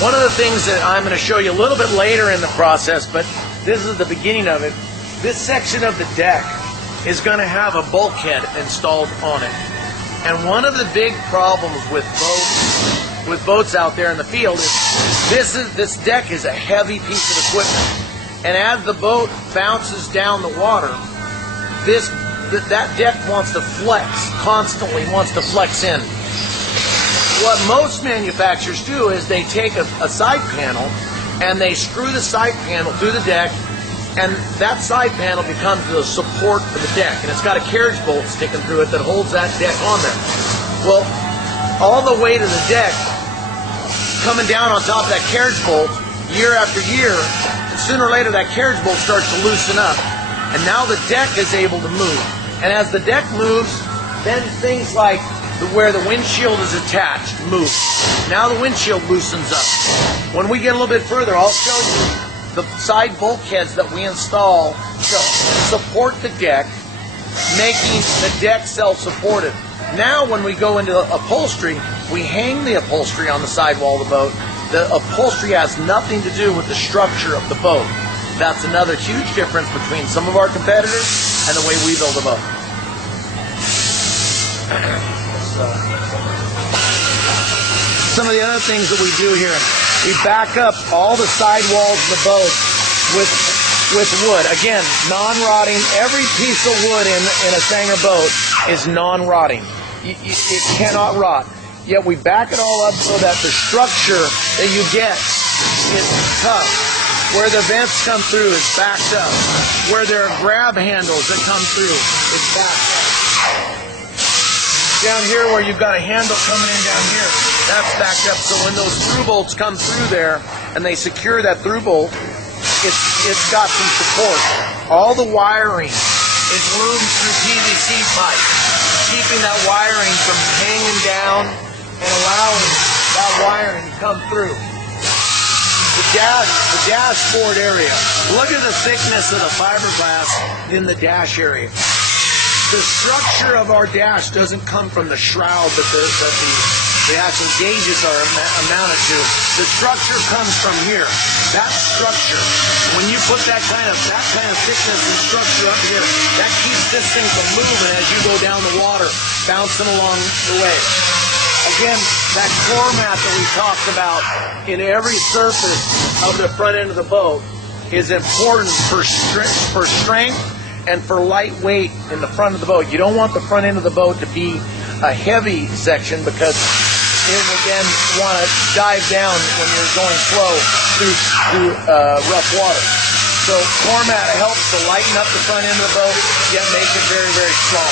One of the things that I'm going to show you a little bit later in the process, but this is the beginning of it, this section of the deck is going to have a bulkhead installed on it. And one of the big problems with boats out there in the field is this deck is a heavy piece of equipment. And as the boat bounces down the water, that deck wants to flex, constantly wants to flex in. What most manufacturers do is they take a side panel and they screw the side panel through the deck, and that side panel becomes the support for the deck, and it's got a carriage bolt sticking through it that holds that deck on there. Well, all the weight of the deck coming down on top of that carriage bolt year after year, and sooner or later that carriage bolt starts to loosen up, and now the deck is able to move. And as the deck moves, then things like where the windshield is attached move. Now the windshield loosens up. When we get a little bit further, I'll show you the side bulkheads that we install to support the deck, making the deck self-supported. Now when we go into upholstery, we hang the upholstery on the sidewall of the boat. The upholstery has nothing to do with the structure of the boat. That's another huge difference between some of our competitors and the way we build a boat. Some of the other things that we do here, we back up all the sidewalls of the boat with wood. Again, non-rotting. Every piece of wood in a Sanger boat is non-rotting. It cannot rot. Yet we back it all up so that the structure that you get is tough. Where the vents come through is backed up. Where there are grab handles that come through is backed up. Down here where you've got a handle coming in down here, that's backed up. So when those through bolts come through there and they secure that through bolt, it's got some support. All the wiring is loomed through PVC pipe, keeping that wiring from hanging down and allowing that wiring to come through. The dashboard area. Look at the thickness of the fiberglass in the dash area. The structure of our dash doesn't come from the shroud that the actual gauges are mounted to. The structure comes from here. That structure, when you put that kind of thickness and structure up here, that keeps this thing from moving as you go down the water, bouncing along the way. Again, that floor mat that we talked about in every surface of the front end of the boat is important for strength and for lightweight in the front of the boat. You don't want the front end of the boat to be a heavy section because it will then want to dive down when you're going slow through rough water. So floor mat helps to lighten up the front end of the boat, yet make it very, very strong.